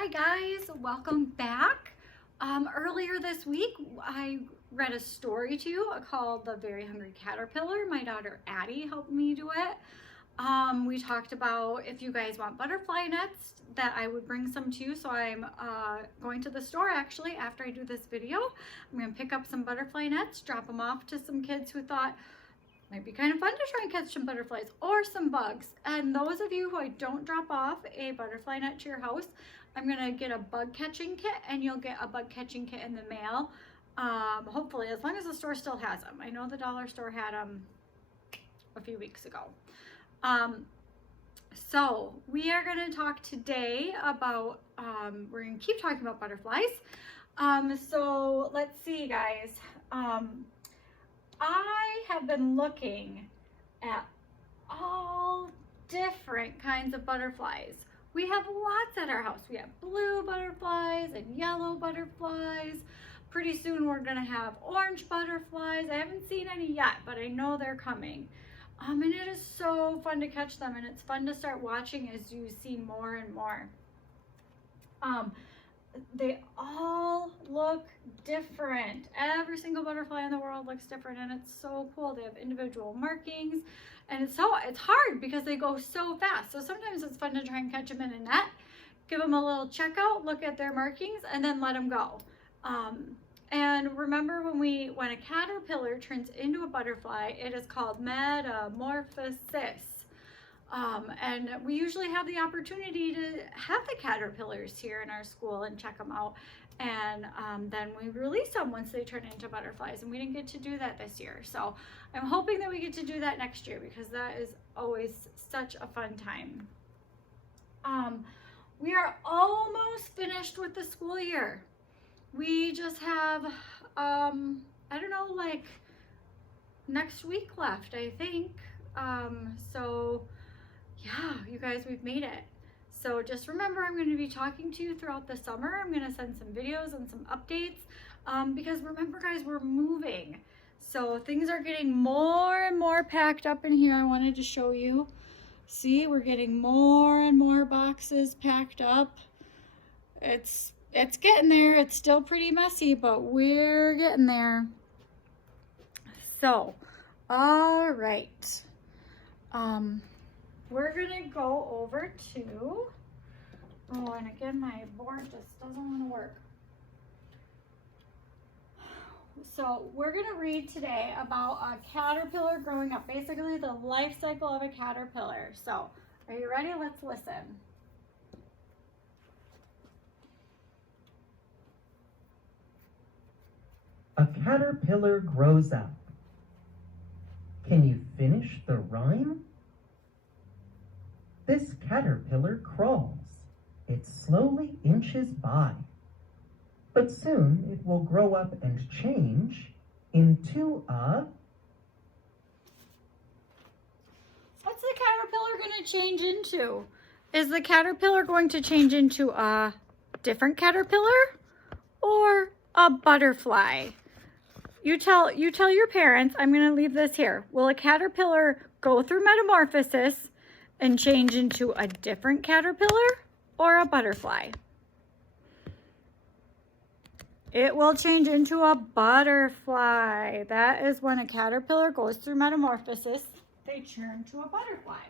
Hi guys, welcome back. Earlier this week I read a story to you called The Very Hungry Caterpillar. My daughter Addie helped me do it. We talked about if you guys want butterfly nets that I would bring some to you, so I'm going to the store actually after I do this video. I'm going to pick up some butterfly nets, drop them off to some kids who thought might be kind of fun to try and catch some butterflies or some bugs. And those of you who I don't drop off a butterfly net to your house, I'm gonna get a bug catching kit, and you'll get a bug catching kit in the mail. Hopefully, as long as the store still has them. I know the dollar store had them a few weeks ago. So we are gonna talk today about, we're gonna keep talking about butterflies. So let's see guys. I have been looking at all different kinds of butterflies. We have lots at our house. We have blue butterflies and yellow butterflies. Pretty soon we're gonna have orange butterflies. I haven't seen any yet, but I know they're coming. And it is so fun to catch them, and it's fun to start watching as you see more and more. They all look different. Every single butterfly in the world looks different, and it's so cool. They have individual markings, and it's hard because they go so fast. So sometimes it's fun to try and catch them in a net, give them a little checkout, look at their markings, and then let them go. And remember when a caterpillar turns into a butterfly, it is called metamorphosis. And we usually have the opportunity to have the caterpillars here in our school and check them out. And then we release them once they turn into butterflies. And we didn't get to do that this year. So I'm hoping that we get to do that next year, because that is always such a fun time. We are almost finished with the school year. We just have, I don't know, like next week left, I think. So yeah, you guys, we've made it. So just remember, I'm going to be talking to you throughout the summer. I'm going to send some videos and some updates, because remember guys, we're moving. So things are getting more and more packed up in here. I wanted to show you. See, we're getting more and more boxes packed up. It's getting there. It's still pretty messy, but we're getting there. So, all right. We're gonna go over to, oh, and again, my board just doesn't want to work. So we're gonna read today about a caterpillar growing up, basically the life cycle of a caterpillar. So, are you ready? Let's listen. A caterpillar grows up. Can you finish the rhyme? This caterpillar crawls. It slowly inches by. But soon it will grow up and change into a... What's the caterpillar going to change into? Is the caterpillar going to change into a different caterpillar or a butterfly? You tell your parents. I'm going to leave this here. Will a caterpillar go through metamorphosis and change into a different caterpillar or a butterfly? It will change into a butterfly. That is when a caterpillar goes through metamorphosis, they turn to a butterfly.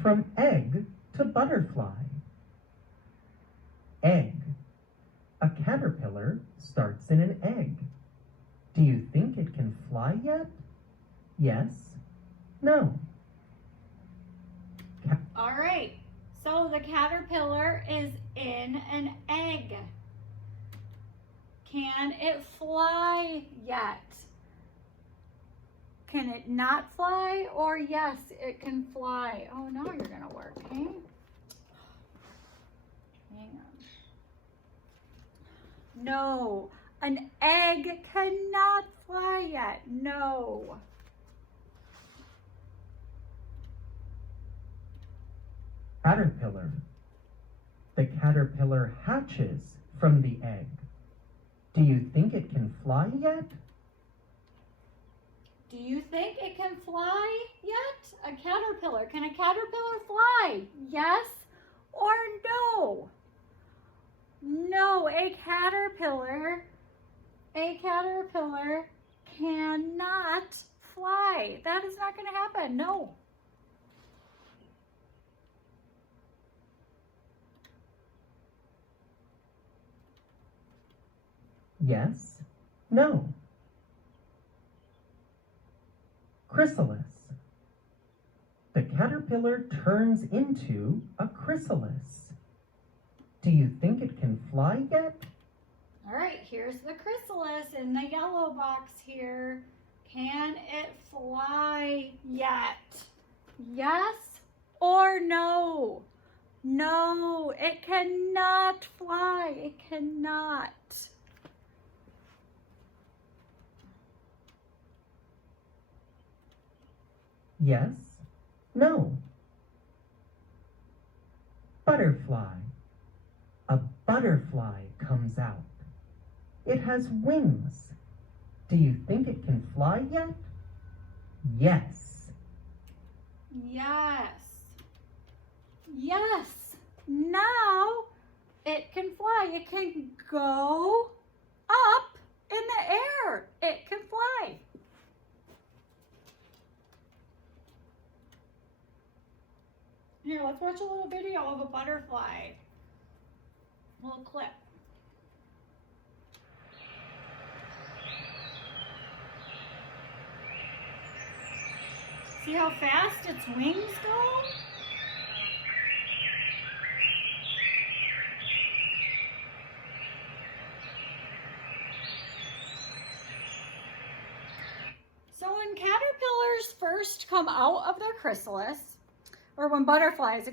From egg to butterfly. Egg. A caterpillar starts in an egg. Do you think it can fly yet? Yes? No? All right, so the caterpillar is in an egg. Can it fly yet? Can it not fly, or yes, it can fly? Oh, now you're gonna work, okay? Hang on. No, an egg cannot fly yet. No. Caterpillar. The caterpillar hatches from the egg. Do you think it can fly yet? Do you think it can fly yet? A caterpillar. Can a caterpillar fly? Yes or no? No, a caterpillar cannot fly. That is not going to happen. No. Yes, no. Chrysalis. The caterpillar turns into a chrysalis. Do you think it can fly yet? All right, here's the chrysalis in the yellow box here. Can it fly yet? Yes or no? No, it cannot fly. It cannot. Yes, no. Butterfly. A butterfly comes out. It has wings. Do you think it can fly yet? Yes. Yes. Yes. Now it can fly. It can go up in the air. It can fly. Here, let's watch a little video of a butterfly. A little clip. See how fast its wings go? So when caterpillars first come out of their chrysalis, or when butterflies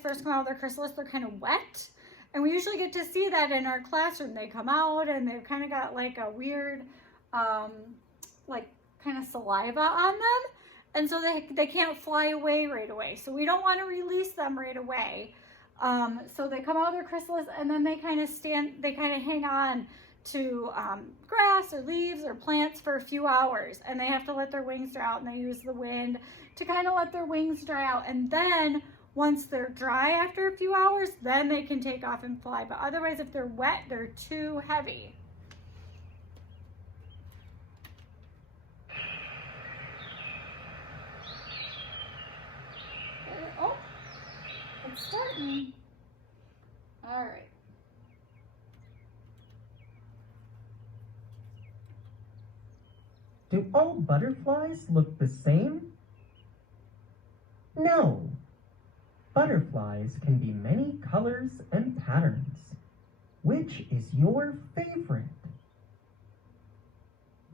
first come out of their chrysalis, they're kind of wet. And we usually get to see that in our classroom. They come out and they've kind of got like a weird, like kind of saliva on them. And so they can't fly away right away. So we don't want to release them right away. So they come out of their chrysalis and then they kind of hang on to grass or leaves or plants for a few hours. And they have to let their wings dry out, and they use the wind to kind of let their wings dry out. And then once they're dry after a few hours, then they can take off and fly. But otherwise, if they're wet, they're too heavy. Oh, it's starting. All right. Do all butterflies look the same? No. Butterflies can be many colors and patterns. Which is your favorite?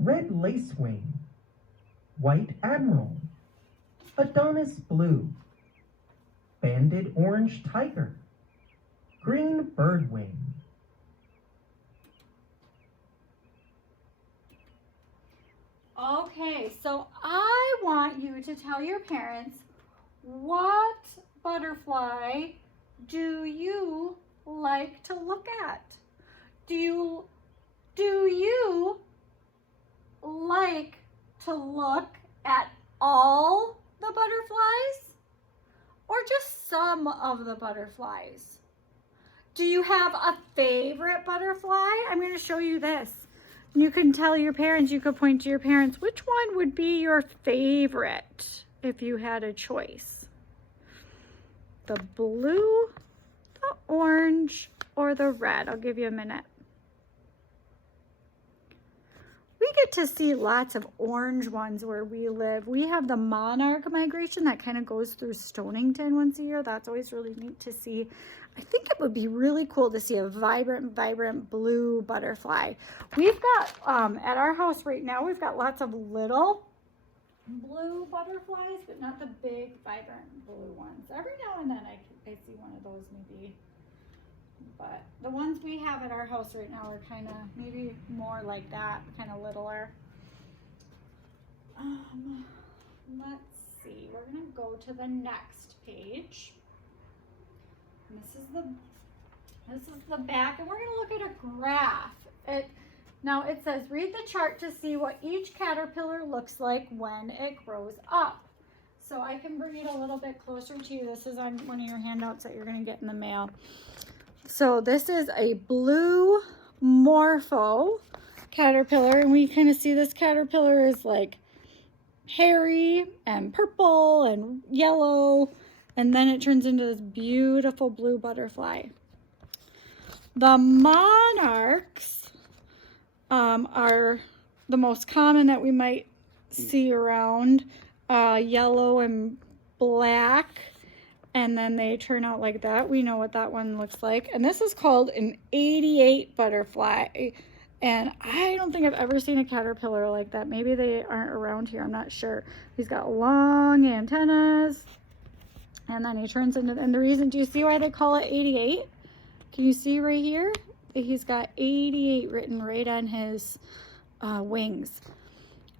Red lacewing, white admiral, Adonis blue, banded orange tiger, green birdwing. Okay, so I want you to tell your parents, what butterfly do you like to look at? Do you like to look at all the butterflies or just some of the butterflies? Do you have a favorite butterfly? I'm going to show you this. You can tell your parents, you could point to your parents, which one would be your favorite if you had a choice? The blue, the orange, or the red? I'll give you a minute. We get to see lots of orange ones where we live. We have the monarch migration that kind of goes through Stonington once a year. That's always really neat to see. I think it would be really cool to see a vibrant blue butterfly. We've got, at our house right now, we've got lots of little blue butterflies, but not the big, vibrant blue ones. Every now and then I see one of those maybe. But the ones we have at our house right now are kind of maybe more like that, kind of littler. Let's see, we're gonna go to the next page. And this is the back, and we're gonna look at a graph. Now it says, read the chart to see what each caterpillar looks like when it grows up. So I can bring it a little bit closer to you. This is on one of your handouts that you're going to get in the mail. So this is a blue morpho caterpillar, and we kind of see this caterpillar is like hairy and purple and yellow, and then it turns into this beautiful blue butterfly. The monarchs are the most common that we might see around, yellow and black, and then they turn out like that. We know what that one looks like. And this is called an 88 butterfly, and I don't think I've ever seen a caterpillar like that. Maybe they aren't around here, I'm not sure. He's got long antennas, and then he turns into, and the reason, do you see why they call it 88? Can you see right here? He's got 88 written right on his wings.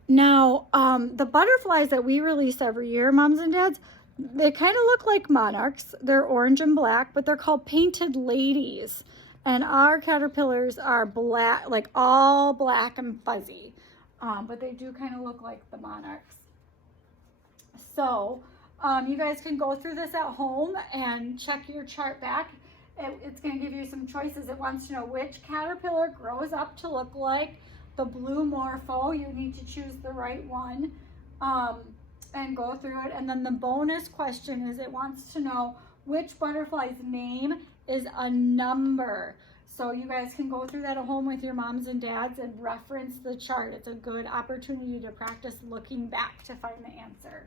Now, the butterflies that we release every year, moms and dads, they kind of look like monarchs. They're orange and black, but they're called painted ladies. And our caterpillars are black, like all black and fuzzy. But they do kind of look like the monarchs. So, you guys can go through this at home and check your chart back. It's going to give you some choices. It wants to know which caterpillar grows up to look like the blue morpho. You need to choose the right one and go through it. And then the bonus question is, it wants to know which butterfly's name is a number. So you guys can go through that at home with your moms and dads and reference the chart. It's a good opportunity to practice looking back to find the answer.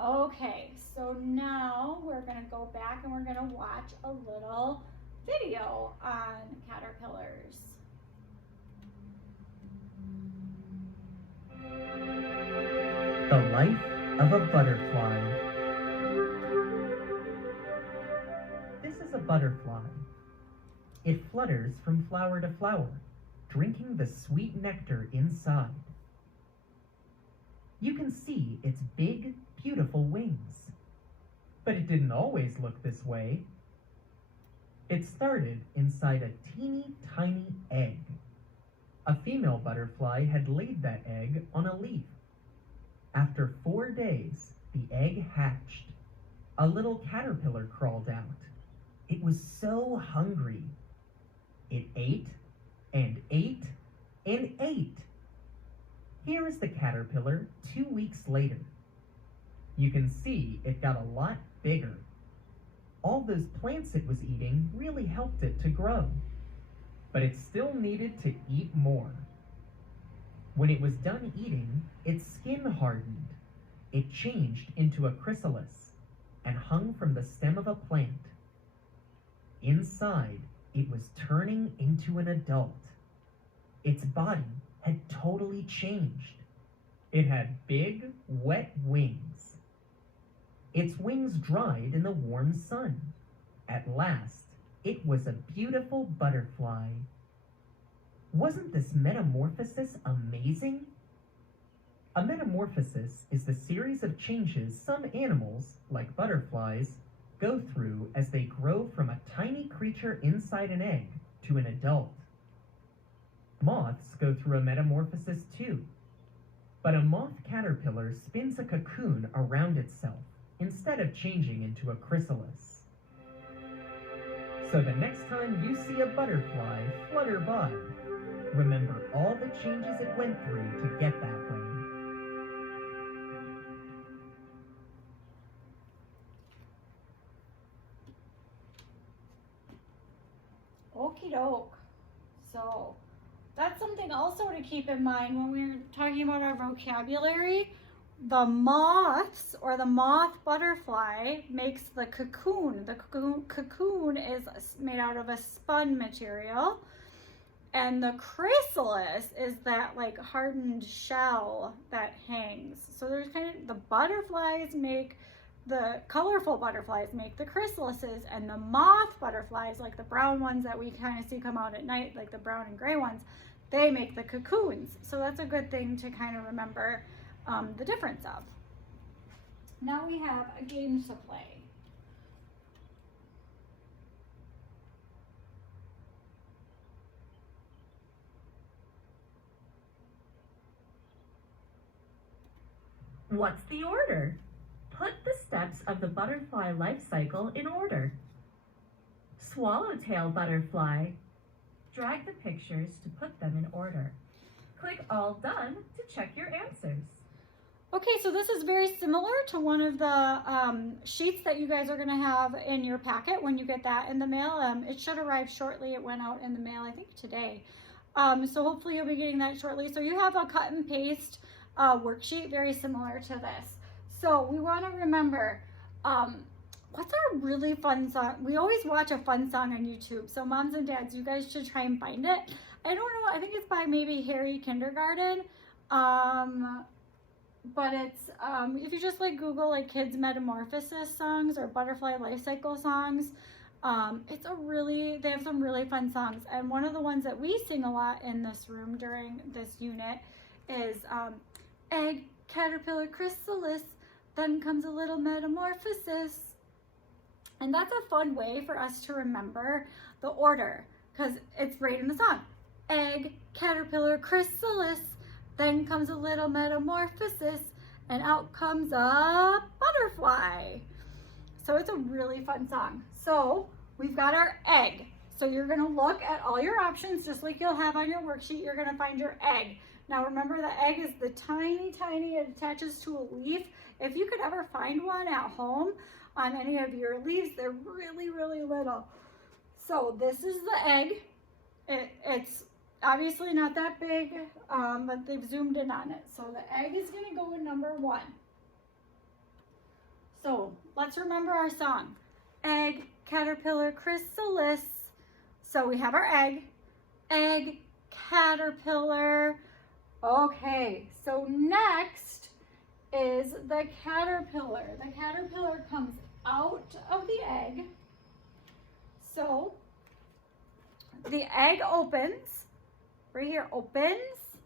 Okay, so now we're going to go back and we're going to watch a little video on caterpillars. The life of a butterfly. This is a butterfly. It flutters from flower to flower, drinking the sweet nectar inside. You can see its big, beautiful wings. But it didn't always look this way. It started inside a teeny tiny egg. A female butterfly had laid that egg on a leaf. After 4 days, the egg hatched. A little caterpillar crawled out. It was so hungry. It ate and ate and ate. Here is the caterpillar 2 weeks later. You can see it got a lot bigger. All those plants it was eating really helped it to grow. But it still needed to eat more. When it was done eating, its skin hardened. It changed into a chrysalis and hung from the stem of a plant. Inside, it was turning into an adult. Its body had totally changed. It had big, wet wings. Its wings dried in the warm sun. At last, it was a beautiful butterfly. Wasn't this metamorphosis amazing? A metamorphosis is the series of changes some animals, like butterflies, go through as they grow from a tiny creature inside an egg to an adult. Moths go through a metamorphosis too. But a moth caterpillar spins a cocoon around itself instead of changing into a chrysalis. So the next time you see a butterfly flutter by, remember all the changes it went through to get that way. Okie doke. So that's something also to keep in mind when we're talking about our vocabulary. The moths, or the moth butterfly, makes the cocoon. The cocoon is made out of a spun material. And the chrysalis is that like hardened shell that hangs. So there's kind of, the butterflies make, the colorful butterflies make the chrysalises, and the moth butterflies, like the brown ones that we kind of see come out at night, like the brown and gray ones, they make the cocoons. So that's a good thing to kind of remember the difference of. Now we have a game to play. What's the order? Put the steps of the butterfly life cycle in order. Swallowtail butterfly. Drag the pictures to put them in order. Click All Done to check your answers. Okay, so this is very similar to one of the sheets that you guys are going to have in your packet when you get that in the mail. It should arrive shortly. It went out in the mail, I think, today. So hopefully you'll be getting that shortly. So you have a cut and paste worksheet very similar to this. So we want to remember, what's our really fun song? We always watch a fun song on YouTube. So moms and dads, you guys should try and find it. I don't know. I think it's by maybe Harry Kindergarten. But it's, if you just like Google like kids metamorphosis songs or butterfly life cycle songs, they have some really fun songs. And one of the ones that we sing a lot in this room during this unit is egg, caterpillar, chrysalis, then comes a little metamorphosis. And that's a fun way for us to remember the order because it's right in the song. Egg, caterpillar, chrysalis, then comes a little metamorphosis, and out comes a butterfly. So it's a really fun song. So we've got our egg. So you're gonna look at all your options, just like you'll have on your worksheet. You're gonna find your egg. Now remember, the egg is the tiny, it attaches to a leaf. If you could ever find one at home on any of your leaves, they're really, really little. So this is the egg. It's obviously not that big, but they've zoomed in on it. So the egg is gonna go in number 1. So let's remember our song. Egg, caterpillar, chrysalis. So we have our egg, caterpillar. Okay, so next is the caterpillar. The caterpillar comes out of the egg. So the egg opens. Right here opens,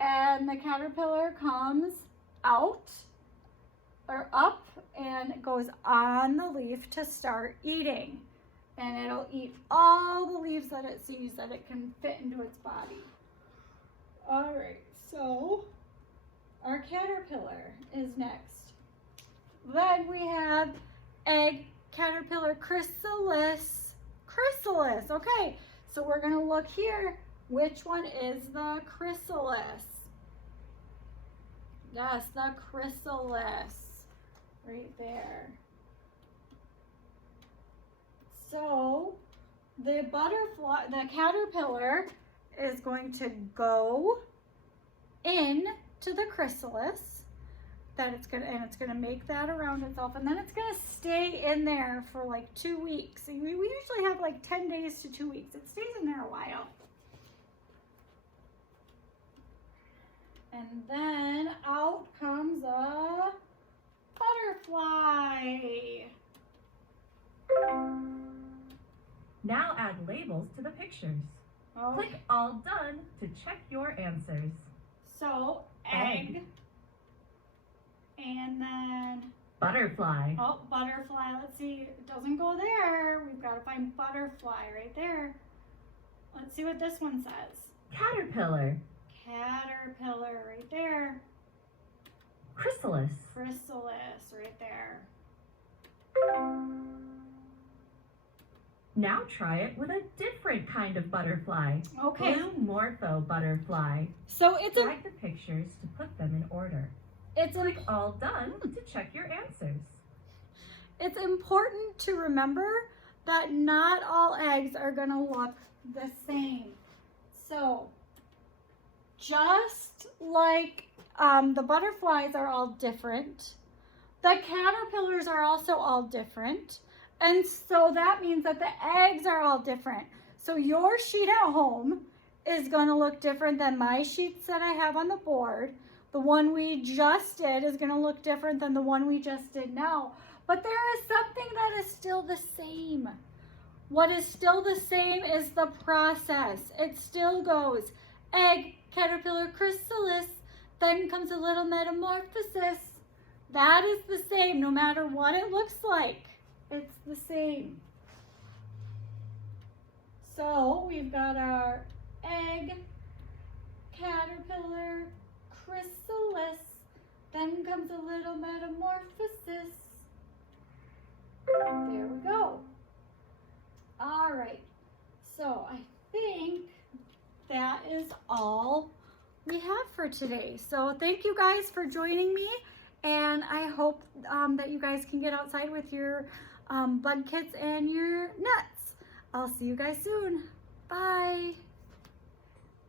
and the caterpillar comes out or up and goes on the leaf to start eating. And it'll eat all the leaves that it sees that it can fit into its body. All right, so our caterpillar is next. Then we have egg, caterpillar, chrysalis. Chrysalis, okay. So we're gonna look here. Which one is the chrysalis? Yes, the chrysalis, right there. So the caterpillar is going to go into the chrysalis, it's gonna make that around itself, and then it's gonna stay in there for like 2 weeks. We usually have like 10 days to 2 weeks. It stays in there a while. And then out comes a butterfly. Now add labels to the pictures. Oh. Click All Done to check your answers. So, egg. And then butterfly. Oh, butterfly. Let's see. It doesn't go there. We've got to find butterfly right there. Let's see what this one says. Caterpillar. Caterpillar right there. Chrysalis. Chrysalis right there. Now try it with a different kind of butterfly. Okay. Blue morpho butterfly. So it's Drag the pictures to put them in order. Click All Done to check your answers. It's important to remember that not all eggs are going to look the same. So just like the butterflies are all different, the caterpillars are also all different. And so that means that the eggs are all different. So your sheet at home is going to look different than my sheets that I have on the board. The one we just did is going to look different than the one we just did now. But there is something that is still the same. What is still the same is the process. It still goes egg, caterpillar, chrysalis, then comes a little metamorphosis. That is the same no matter what it looks like. It's the same. So we've got our egg, caterpillar, chrysalis, Then comes a little metamorphosis. There we go. All right. So I think that is all we have for today. So thank you guys for joining me, and I hope that you guys can get outside with your bug kits and your nuts. I'll see you guys soon. Bye.